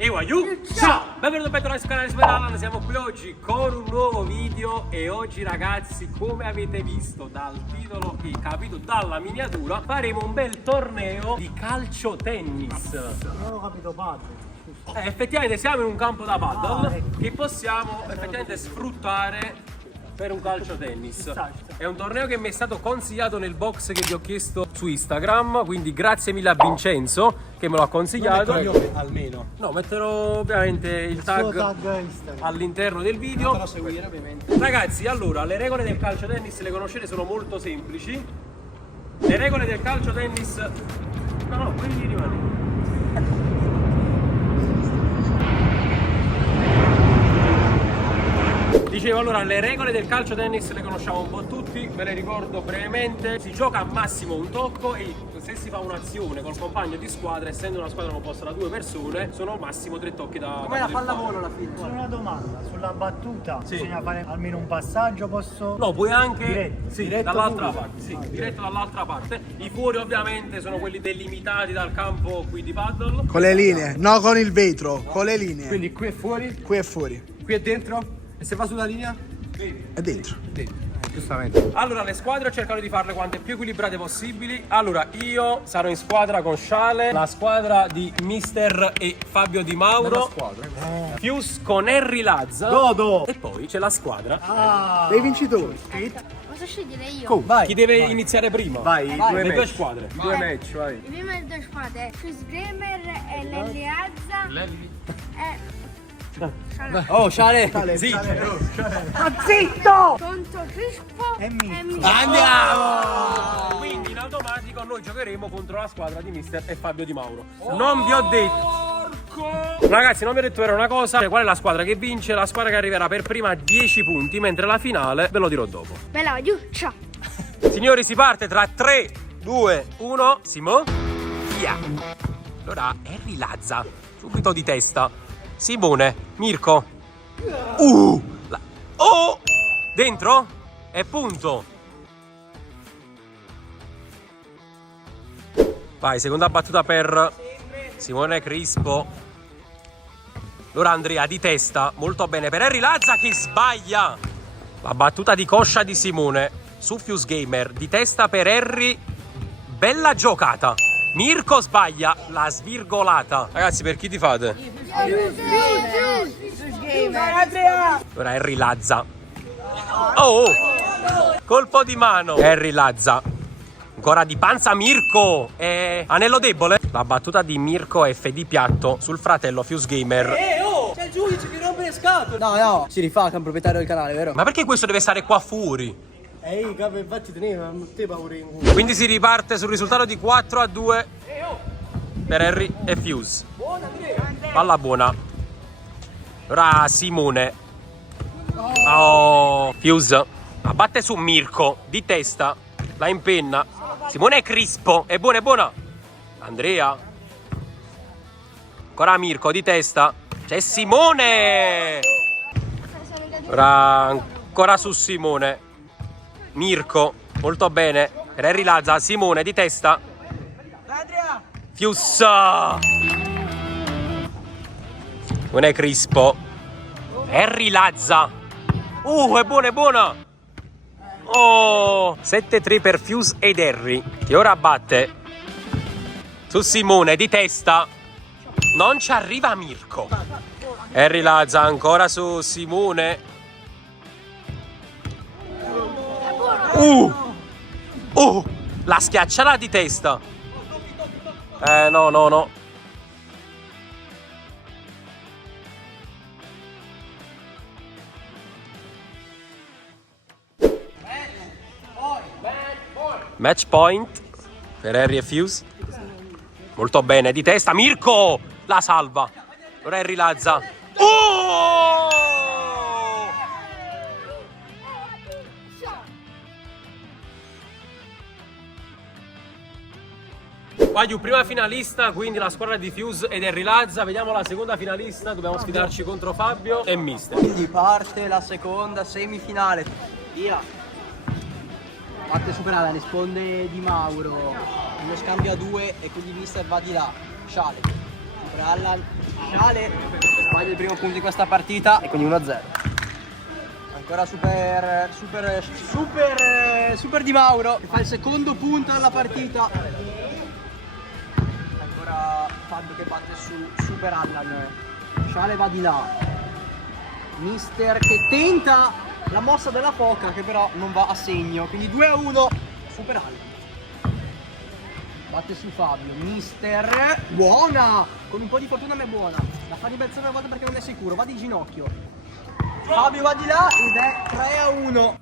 Ciao! Benvenuti a sul canale Smeralda, siamo qui oggi con un nuovo video e oggi ragazzi, come avete visto dal titolo e capito dalla miniatura, faremo un bel torneo di calcio tennis. Non ho capito padre. Effettivamente siamo in un campo da paddle che possiamo effettivamente sfruttare per un calcio tennis. È un torneo che mi è stato consigliato nel box che vi ho chiesto su Instagram, quindi grazie mille a Vincenzo che me lo ha consigliato. Almeno. No, metterò ovviamente il tag all'interno del video. Fatelo seguire ovviamente. Ragazzi, allora, le regole del calcio tennis le conoscete, sono molto semplici. Le regole del calcio tennis... No, quelli rimane. Dicevo, allora, le regole del calcio tennis le conosciamo un po' tutti, ve le ricordo brevemente. Si gioca a massimo un tocco e se si fa un'azione col compagno di squadra, essendo una squadra composta da due persone, sono massimo 3 tocchi da... Come la pallavolo alla fine? C'è una domanda, sulla battuta bisogna fare almeno un passaggio, posso? No, puoi anche Diretto. sì, Diretto dall'altra pure. parte, sì, diretto dall'altra parte. I fuori ovviamente sono quelli delimitati dal campo qui di paddle. Con le linee, no con il vetro, con le linee. Quindi qui è fuori, Qui è fuori, qui è dentro e se va sulla linea? è dentro. Giustamente. Allora, le squadre ho cercato di farle quante più equilibrate possibili. Allora, io sarò in squadra con Sciale, la squadra di Mister e Fabio Di Mauro, Fuse con Henry Lazza. Godo! E poi c'è la squadra. Dei vincitori. Posso scegliere io? Vai. Chi deve iniziare prima? Vai, Le due squadre. Due match, vai. Le prime due squadre, Chris Gamer e Lelli Azza. Oh, Sciale. Sì. Contro Crispo E Mirko. Andiamo! Quindi in automatico noi giocheremo contro la squadra di Mister e Fabio Di Mauro. Non vi ho detto. Ragazzi, non vi ho detto era una cosa. Qual è la squadra che vince? La squadra che arriverà per prima a 10 punti, mentre la finale ve lo dirò dopo. Bella, giù, ciao. Signori, si parte tra 3, 2, 1. Simo. Via. Allora, Henry Lazza. Subito di testa. Simone. Mirko. Oh! Dentro? E punto. Vai, seconda battuta per Simone Crispo. Allora Andrea di testa, molto bene per Henry Lazza che sbaglia. La battuta di coscia di Simone su Fuse Gamer, di testa per Henry. Bella giocata. Mirko sbaglia, la svirgolata. Ragazzi, per chi ti fate? Ora Henry Lazza. Oh! Colpo di mano. Henry Lazza. Ancora di panza Mirko. Anello debole. La battuta di Mirko F di piatto sul fratello Fuse Gamer. C'è il giudice che rompe le scatole. No, si rifà che è un proprietario del canale, vero? Ma perché questo deve stare qua fuori? Capo, infatti teneva te paura in culo. Quindi si riparte sul risultato di 4-2 per Henry e Fuse. Palla buona. Ora Simone. Oh, Fuse abbatte su Mirko di testa, la impenna. Simone è Crispo, è buona, è buona. Andrea. Ancora Mirko di testa. C'è Simone. Ora ancora su Simone. Mirko, molto bene. Per Henry Lazza, Simone di testa. Fiussa. Non è Crispo. Henry Lazza. È buona, è buona. Oh, 7-3 per Fuse ed Henry, che ora batte su Simone di testa. Non ci arriva Mirko. Henry Lazza ancora su Simone. La schiacciata di testa. No. Match point per Henry e Fuse. Molto bene, di testa Mirko. La salva. Ora Henry Lazza. Guagliu, prima finalista, quindi la squadra di Fuse ed Henry Lazza. Vediamo la seconda finalista, dobbiamo sfidarci contro Fabio e Mister. Quindi parte la seconda semifinale. Via. Parte superata, risponde Di Mauro. Uno scambio a due e quindi Mister va di là. Sciale. Super Allan, Shale, sbaglia il primo punto di questa partita e quindi 1-0. Ancora super Di Mauro che fa il secondo punto della partita. Ancora Fabio che batte su Super Allan. Shale va di là. Mister che tenta la mossa della foca che però non va a segno. Quindi 2-1. Super Allan. Batte su Fabio. Mister. Buona! Con un po' di fortuna ma è buona. La fa ribalzare una volta perché non è sicuro. Va di ginocchio. Fabio va di là ed è 3-1.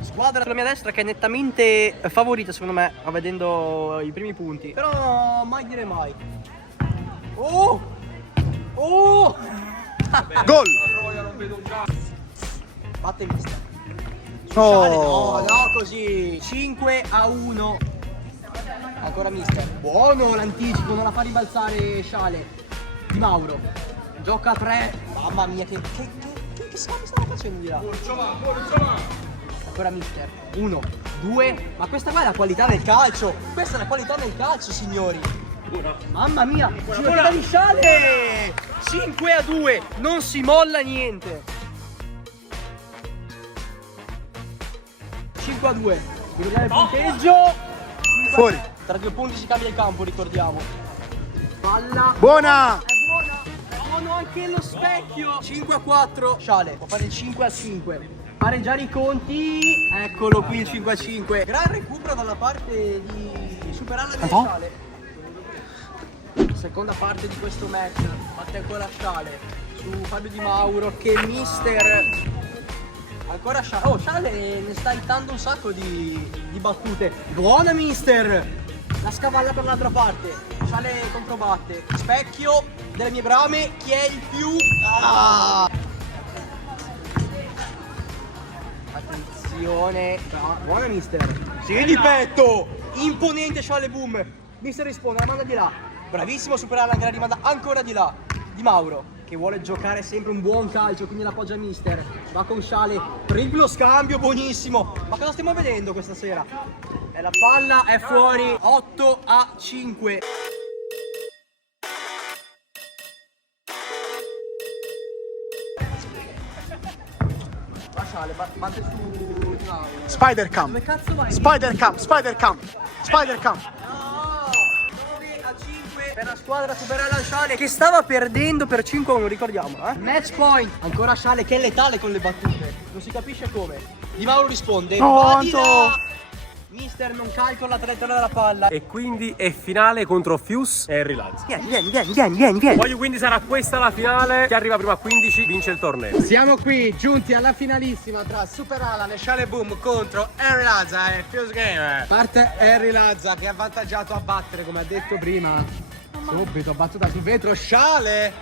Squadra sulla mia destra che è nettamente favorita secondo me, vedendo i primi punti. Però mai dire mai. Oh! Oh! Gol! Batte Mister. Oh. No, così. 5-1. Ancora Mister. Buono l'anticipo, non la fa ribalzare Shale. Di Mauro. Gioca a 3. Mamma mia, che stava facendo di là? Ancora Mister. 1, 2. Ma questa qua è la qualità del calcio. Questa è la qualità del calcio, signori. Mamma mia, buona di Shale. 5-2. Non si molla niente. 5-2. Ricordiamo il punteggio. Fuori. Tra 2 punti si cambia il campo, ricordiamo. Palla. Buona! È buona. Buono anche lo specchio. 5-4. Shale può fare il 5-5. Pareggiare i conti. Eccolo qui il 5-5. Gran recupero dalla parte di Super Allan e Shale. Seconda parte di questo match. Batte ancora Shale su Fabio Di Mauro che Mister. Ancora Shale. Oh, Shale ne sta ittando un sacco di battute. Buona Mister. La scavalla per l'altra parte. Shale controbatte. Specchio delle mie brame. Chi è il più? Ah! Attenzione. Buona Mister. Sì, di petto. Imponente Shale boom. Mister risponde, la manda di là. Bravissimo Super Allan che la rimanda ancora di là. Di Mauro che vuole giocare sempre un buon calcio, quindi l'appoggia Mister. Va con Shale. Triplo scambio, buonissimo. Ma cosa stiamo vedendo questa sera? E la palla è fuori. 8-5. Va Shale, batte su Mauro. Spider Cam. Dove cazzo vai? Spider Cam. Spider Cam. Spider Cam. No! 9-5 per la squadra Super Allan Shale che stava perdendo per 5-1, ricordiamo, eh? Match point. Ancora Shale che è letale con le battute. Non si capisce come. Di Mauro risponde. No, Va di Anto! là. Mister non calcola la traiettoria della palla. E quindi è finale contro Fuse e Harry Lads. Vieni. Poi quindi sarà questa la finale. Chi arriva prima a 15 vince il torneo. Siamo qui giunti alla finalissima tra Super Allan e Shale Boom contro Harry Lazza e Fuse Gamer. Parte Harry Lazza che è avvantaggiato a battere, come ha detto prima. Subito battuta sul vetro. Shale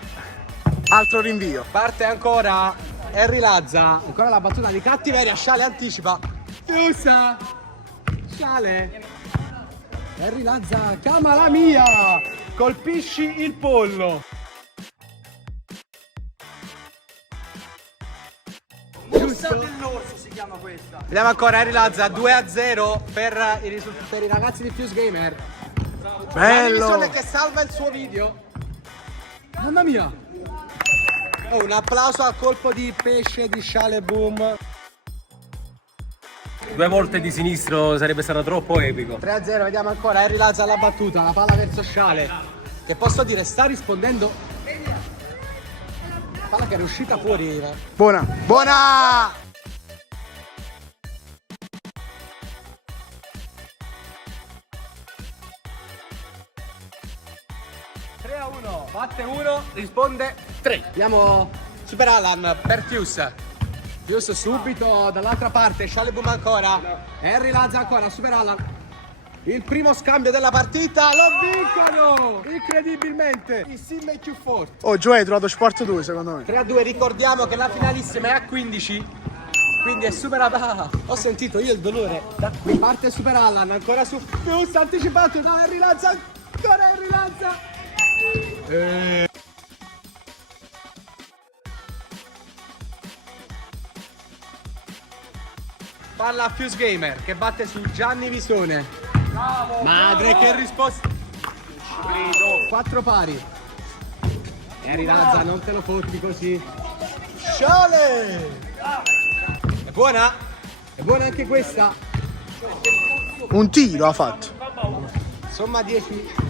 Altro rinvio. parte ancora Harry Lazza. Ancora la battuta di cattiveria. Shale anticipa. Fuse Shale. Harry Lazza chiama la mia. Colpisci il pollo. Giusto dell'orso si chiama questa. Vediamo ancora Harry Lazza 2-0 per i ragazzi di Fuse Gamer. Bello. Che salva il suo video. Mamma mia. Oh, un applauso al colpo di pesce di Shale Boom. 2 volte di sinistro sarebbe stato troppo epico. 3-0, vediamo ancora Harry Lazza alla battuta, la palla verso Shale. Che posso dire, sta rispondendo. Palla che è uscita fuori. Buona. Buona! 3-1, batte 1, risponde 3. Vediamo Super Allan per Fuse. Fuse subito dall'altra parte, Shale Boom ancora. Harry Lazza ancora, Super Allan. Il primo scambio della partita, lo vincono! Incredibilmente! Il sim è più forte. Oh, Gioè hai trovato Sport 2 secondo me. 3-2, ricordiamo che la finalissima è a 15. Quindi è superata. Ho sentito io il dolore. Da qui parte Super Allan, ancora su Fuse, anticipato da Harry Lazza. Ancora Harry Lazza. Palla a Fuse Gamer che batte su Gianni Visone. Madre che risposta. 4 pari. Harry Lazza, non te lo fotti così. Sciale! È buona? È buona anche questa. Un tiro ha fatto. Somma 10.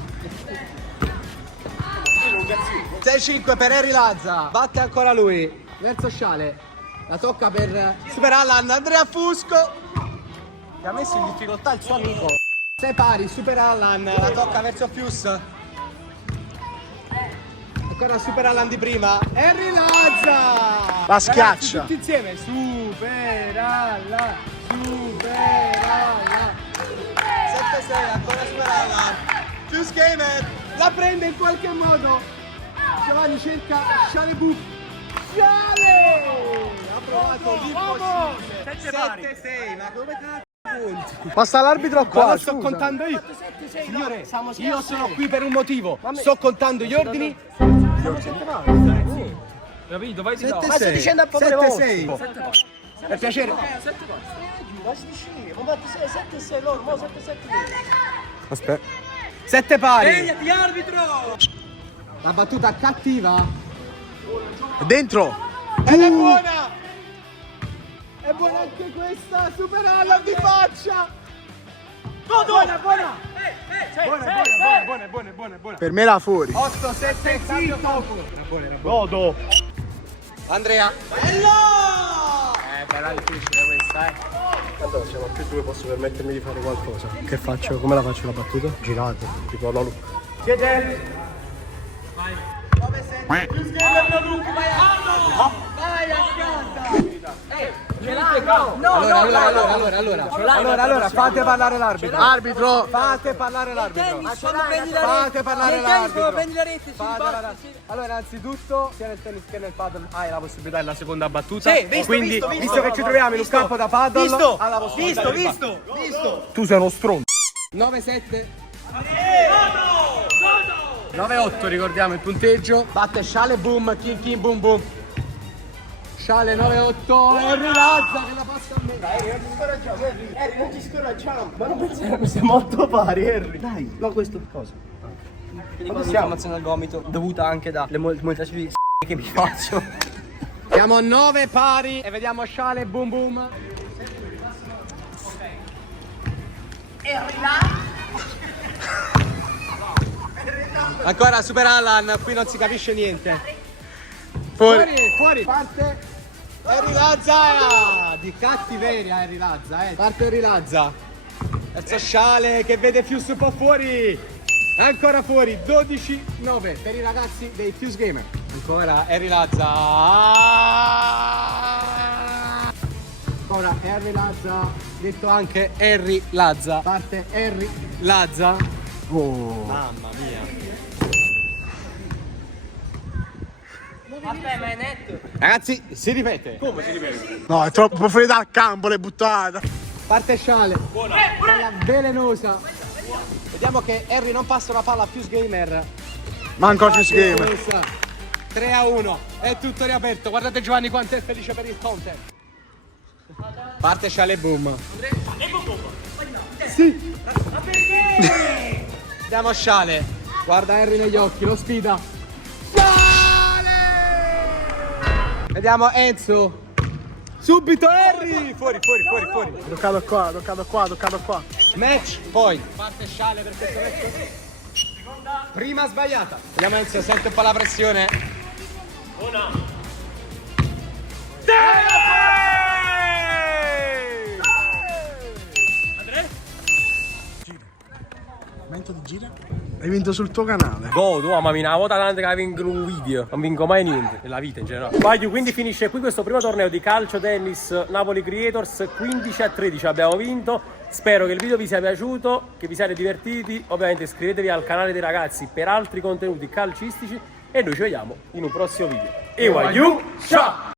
6-5 per Harry Lazza. Batte ancora lui. Verso Sciale. La tocca per Super Allan. Andrea Fusco. Che ha messo in difficoltà il suo amico. 6 pari. Super Allan. La tocca verso Fius. Ancora Super Allan di prima. Harry Lazza. La schiaccia. Ragazzi, tutti insieme. Super Allan. Super Allan. 7-6. Ancora Super Allan. Fius Gamer. La prende in qualche modo. Giovanni cerca Sciale Buff. Sciale! Ha provato l'impossibile. 7-6, ma come cazzo punti? Passa l'arbitro qua. Ma lo sto scusa. contando io. Signore, io sono qui per un motivo. Sto contando gli ordini. Capito? Vai di 7-6. là. Ma stai dicendo al popolo 7-6. Per piacere. Aspetta. 7 pari. La battuta cattiva. Dentro. Ed è buona! È buona anche questa! Super Allan di faccia! Buona! Buona! Per me era fuori. 8-7 zitto! Godo. Andrea! Bello! Bella difficile questa, Allora, siamo a più due, posso permettermi di fare qualcosa. Che faccio? Come la faccio la battuta? Girate, tipo la Luca. Siete? Allora, fate parlare l'arbitro. Arbitro. Fate parlare l'arbitro. Fate parlare l'arbitro. Fate parlare- Allora, innanzitutto, sia nel tennis che nel paddle hai la possibilità della seconda battuta. Sì, visto, Quindi, visto che ci troviamo in un campo da paddle, ha la possibilità di visto. Tu sei uno stronzo. 9-7. 9-8, ricordiamo il punteggio. Batte Sciale Boom, King Boom Boom. Sciale 9-8, Harry Lazza che la passa a me. Harry, non ci scoraggiamo. Ma non pensiamo, siamo molto pari, Harry. Dai, no, questo cosa? Quindi con l'informazione al gomito dovuta anche dalle molteplici che mi faccio. Siamo a 9 pari e vediamo Sciale Boom Boom. Ancora Super Allan, qui non si capisce niente. Fuori. Parte Harry Lazza di cattiveria Harry Lazza, Parte Harry Lazza. Terzo Sciale che vede Fius un po' fuori. Ancora fuori, 12-9 per i ragazzi dei Fuse Gamer. Ancora Harry Lazza. Ancora Harry Lazza, detto anche Harry Lazza. Parte Harry Lazza. Oh. Mamma mia. Vabbè, ma è netto. Ragazzi, si ripete. Come si ripete? No, è troppo fredda al campo, le buttate. Parte Sciale. Palla velenosa. Vediamo che Harry non passa una palla a Fuse Gamer. Manco Fuse Gamer. 3-1. È tutto riaperto. Guardate Giovanni quanto è felice per il content. Parte Sciale Boom. Sì. Ma perché? Vediamo Sciale. Guarda Harry negli occhi, lo sfida. Sciale! Vediamo Enzo. Subito Harry! Fuori. Toccato qua. Match, poi parte Sciale per questo match. Prima sbagliata. Vediamo Enzo, sente un po' la pressione. Momento di gira. Hai vinto sul tuo canale. Godo, mamma mia, una volta tanto che vinco un video. Non vinco mai niente nella vita in generale. Vai, quindi finisce qui questo primo torneo di calcio tennis Napoli Creators. 15-13 abbiamo vinto. Spero che il video vi sia piaciuto, che vi siate divertiti. Ovviamente iscrivetevi al canale dei ragazzi per altri contenuti calcistici. E noi ci vediamo in un prossimo video. E ciao!